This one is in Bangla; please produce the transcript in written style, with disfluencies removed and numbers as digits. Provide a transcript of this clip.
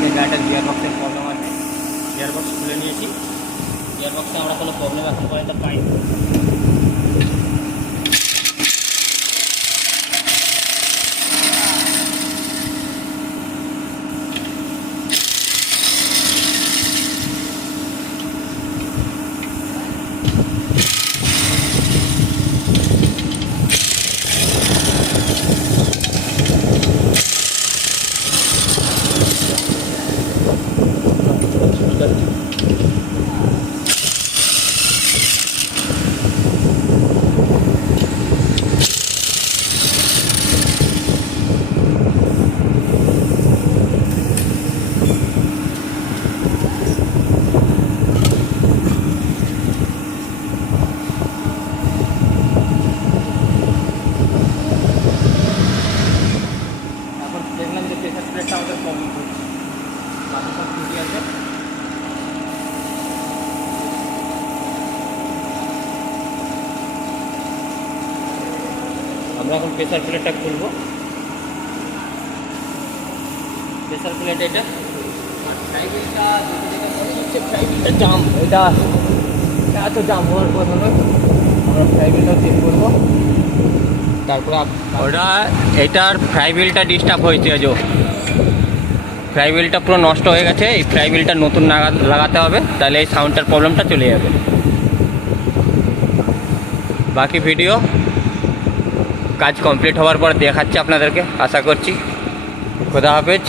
যে গাড়িটা গিয়ারবক্সের প্রবলেম আছে। গিয়ারবক্স খুলে নিয়েছি, গিয়ারবক্সে আমরা কোনো প্রবলেম এখন পর্যন্ত পাইনি। দেখলাম যে প্রেসার প্লেটটা আমাদের প্রবলেম করছে, বাকি সব ঠিকই আছে। আমরা এখন প্রেসার প্লেটটা খুলব। প্রেসার প্লেট এটা জাম, এটা এত জাম হওয়ার কথা নয়। আমরা ফ্রাইবিলটা চেক করবো, তারপরে ওটা এটার ফ্রাইবিলটা ডিস্টার্ব হয়েছে। ফ্রাইবিলটা পুরো নষ্ট হয়ে গেছে, এই ফ্রাইবিলটা নতুন লাগাতে হবে, তাহলে এই সাউন্ডটার প্রবলেমটা চলে যাবে। বাকি ভিডিও কাজ কমপ্লিট হওয়ার পর দেখাচ্ছি আপনাদেরকে, আশা করছি। খোদা হাফেজ।